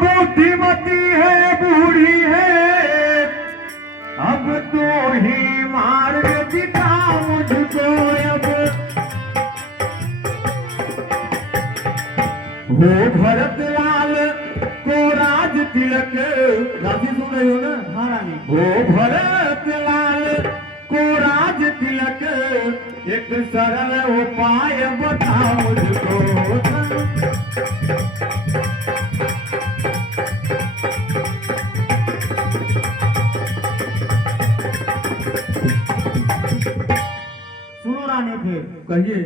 बुद्धिमती है बूढ़ी है, अब तो ही मार्ग दिखा मुझको। अब हो भरत लाल को राज तिलक, राजी सुन रही हो ना? हाँ रानी। हो भरत लाल को राज तिलक, एक सरल उपाय बता मुझको। सुनो रानी, फिर कहिए।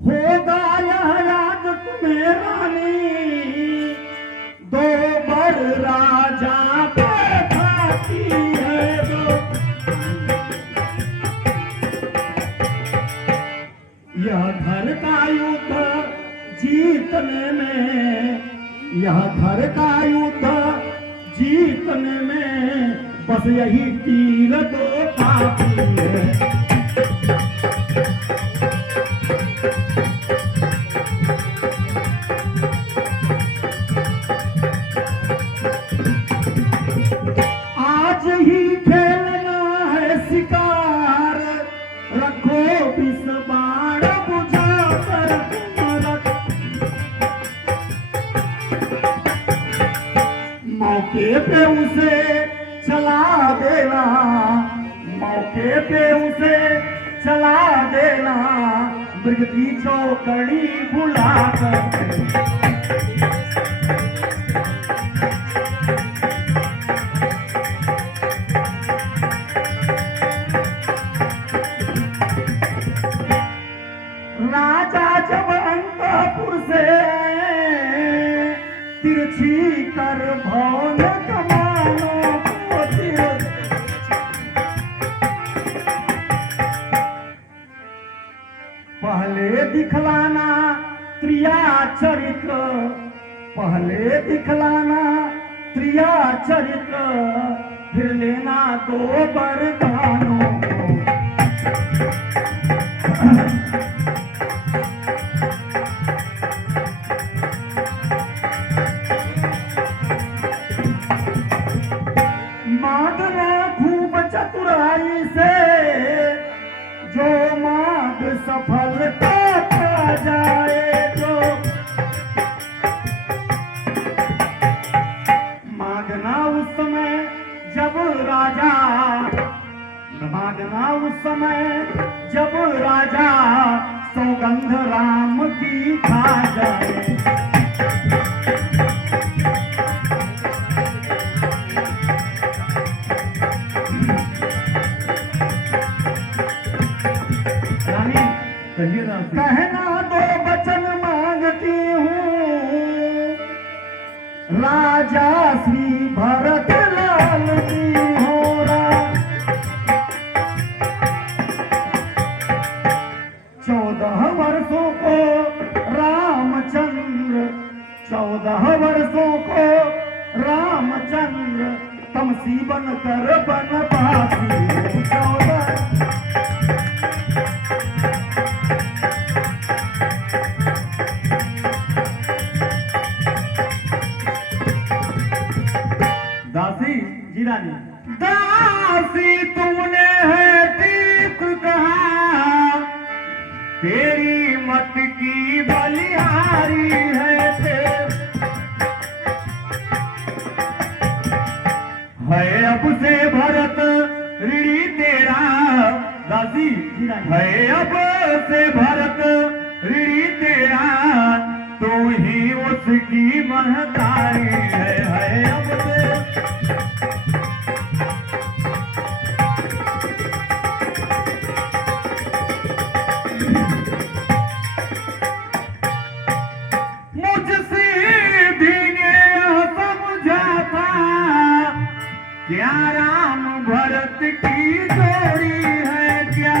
होगा यह याद तुम्हें रानी, दो बर राजा बैठाती है दो। यह घर का युद्ध जीतने में, यह घर का युद्ध जीतने में, बस यही तीर दो काफी है। आज ही खेलना है शिकार, रखो विष बाण बुझा कर रख। मौके पे उसे चला देना, मौके पे उसे चला देना, मृग की चौकड़ी भुला कर। राजा जब अंतपुर से तिरछी कर भवन कमानों को पहले दिखलाना त्रिया चरित्र, पहले दिखलाना त्रिया चरित्र, फिर लेना दो वरदानों को। मांगना खूब चतुराई से, जो मांग सफलता पा जाए तो। मांगना उस समय जब राजा, मांगना उस समय जब राजा सौगंध राम की खा जाए। कहना दो वचन मांगती हूँ, राजा श्री भरत लाल की होरा। 14 वर्षों को रामचंद्र, 14 वर्षों को रामचंद्र, तमसी बन कर बनवासी। 14 दासी जी रानी। दासी तूने है ठीक कहा, तेरी मत की बलिहारी है अब से भरत ऋणी तेरा। दासी जी रानी। है अब से भरत ऋणी तेरा, तू ही उसकी महतारी है अब से। मुझसे भी समझा था, क्या राम भरत की जोड़ी है क्या।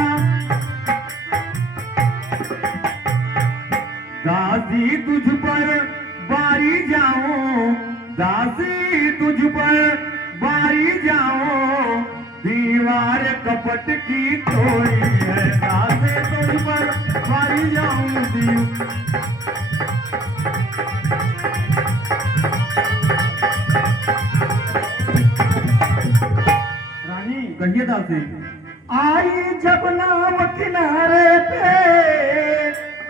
दासी तुझ पर बारी जाऊं, दासी तुझ पर बारी जाऊं, दीवार कपट की तोड़ी है। पैदा से तुम पर मारी जाऊं दीव। रानी कहिए दासी। आई जब नाव किनारे पे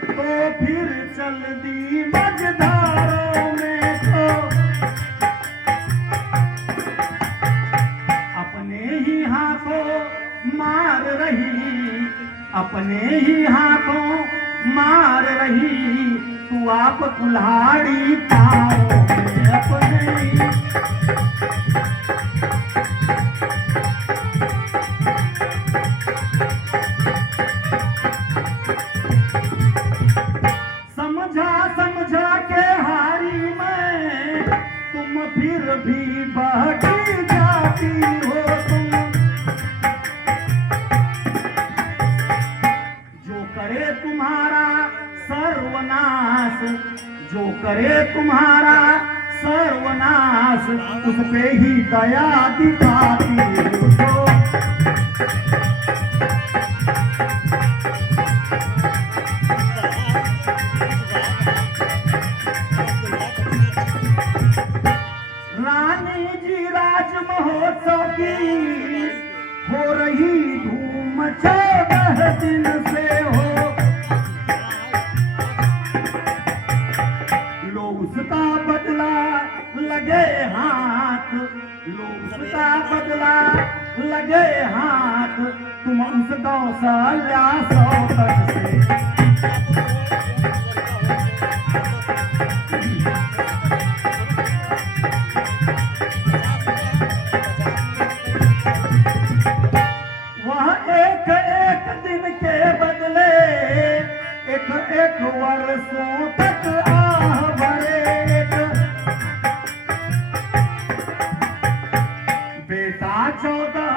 तो फिर चल दी मझधारों में तो अपने ही हाथों मार रही, अपने ही हाथों मार रही तू आप कुल्हाड़ी पाओ में अपने ही। समझा के हारी मैं तुम फिर भी बहकी जाती हो तुम। जो करे तुम्हारा सर्वनाश, जो करे तुम्हारा सर्वनाश उस पे ही दया दिखाती हो। रानी जी राज महोत्सव की हो रही धूम 14 दिन से हो। लो उसका बदला लगे हाथ, लो उसका बदला लगे हाथ तुम उस गौशाला सौतन से। एक वर्षों तक आह भरे बेटा 14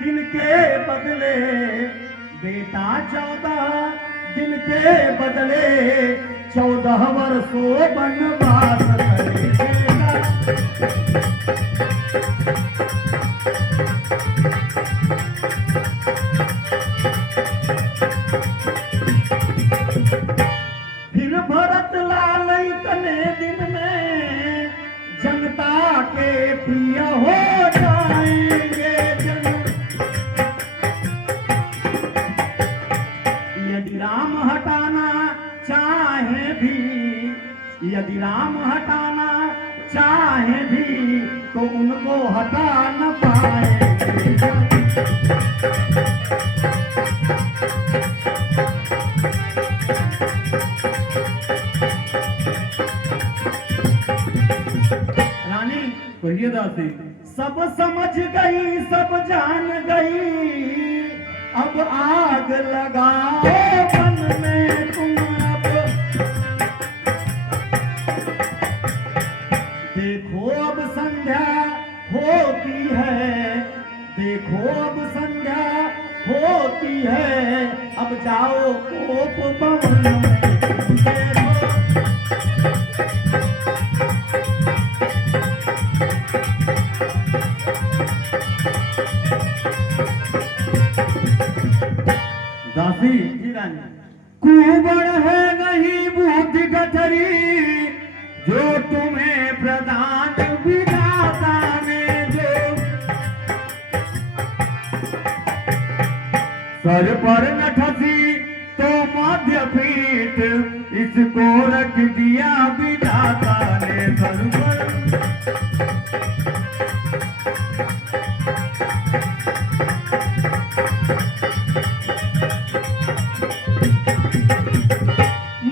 दिन के बदले, बेटा 14 दिन के बदले 14 वर्षों वनवास करेगा। फिर भरत लाल इतने दिन में जनता के प्रिय हो जाएंगे जन। यदि राम हटाना चाहे भी, यदि राम हटाना चाहे भी तो उनको हटा न पाएंगे जन। रानी कहिए दासी। सब समझ गई सब जान गई अब आग लगाओ मन में तुम। अब देखो अब संध्या होती है, देखो अब संध्या होती है अब जाओ कोप भवन में देखो। दासी कुबड़ है नहीं बुद्धि गठरी जो तुम्हें प्रदान विधाता ने जो। सर पर न ठसी तो मध्य पीठ इसको रख दिया विधाता ने सर पर।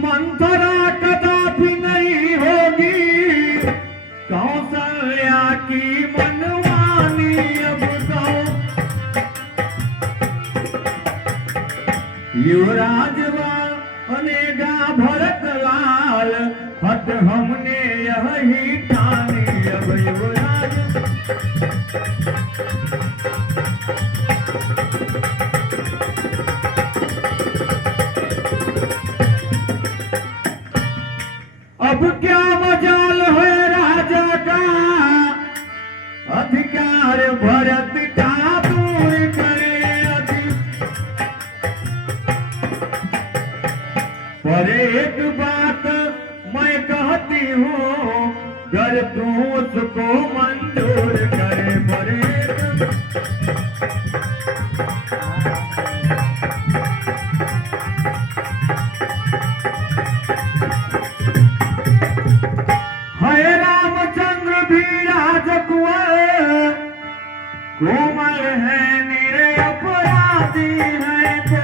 मंथरा कदापि नहीं होगी कौशल्या की मनमानी अब तो। युवराज बनेगा भरत लाल हट हमने यही ठानी अब युवराज। अब क्या मजाल है राजा का अधिकार भरत का दूर करे। पर एक बात मैं कहती हूँ, अगर तू उसको मंजूर करे, पर है रामचंद्र भी राजकुंवर, कोमल है निरे अपराधी है तो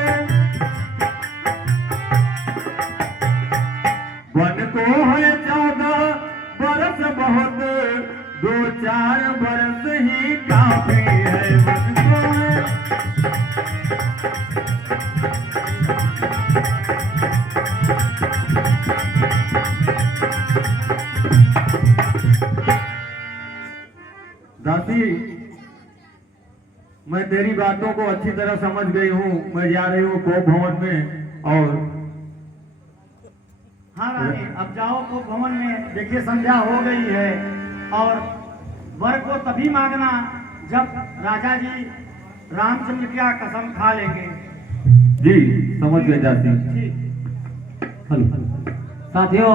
वन को है 14 बरस बहुत, 2-4 बरस ही काफी है वन को। दासी, मैं तेरी बातों को अच्छी तरह समझ गई हूँ। मैं जा रही हूँ कोप भवन में। और हाँ रानी, अब जाओ तो भवन में। देखिए संध्या हो गई है और वर को तभी मांगना जब राजा जी रामचंद्र की कसम खा लेंगे। जी समझ गए दासी। ठीक। साथियों